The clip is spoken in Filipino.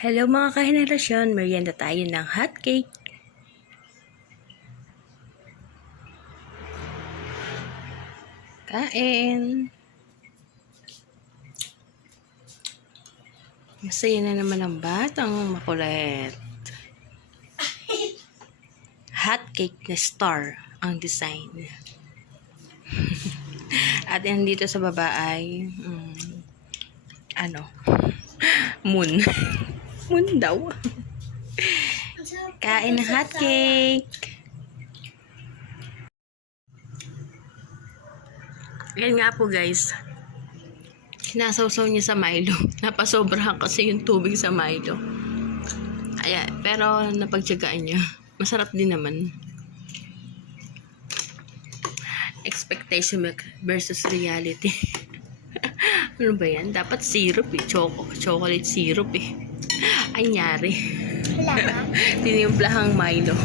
Hello mga kahenerasyon, merienda tayo ng hot cake. Kain. Masaya na naman ang batang makulit. Hot cake na star ang design. At dito sa baba ay moon. Moon daw. Kain ng hot cake. Yan nga po guys. Sinasawsaw niya sa Milo. Napasobrahan kasi yung tubig sa Milo. Ayan, pero napagtyagaan niya. Masarap din naman. Expectation versus reality. Ano ba yan? Dapat syrup eh. Chocolate syrup eh. Ay, nyari. Tinimplahang Milo.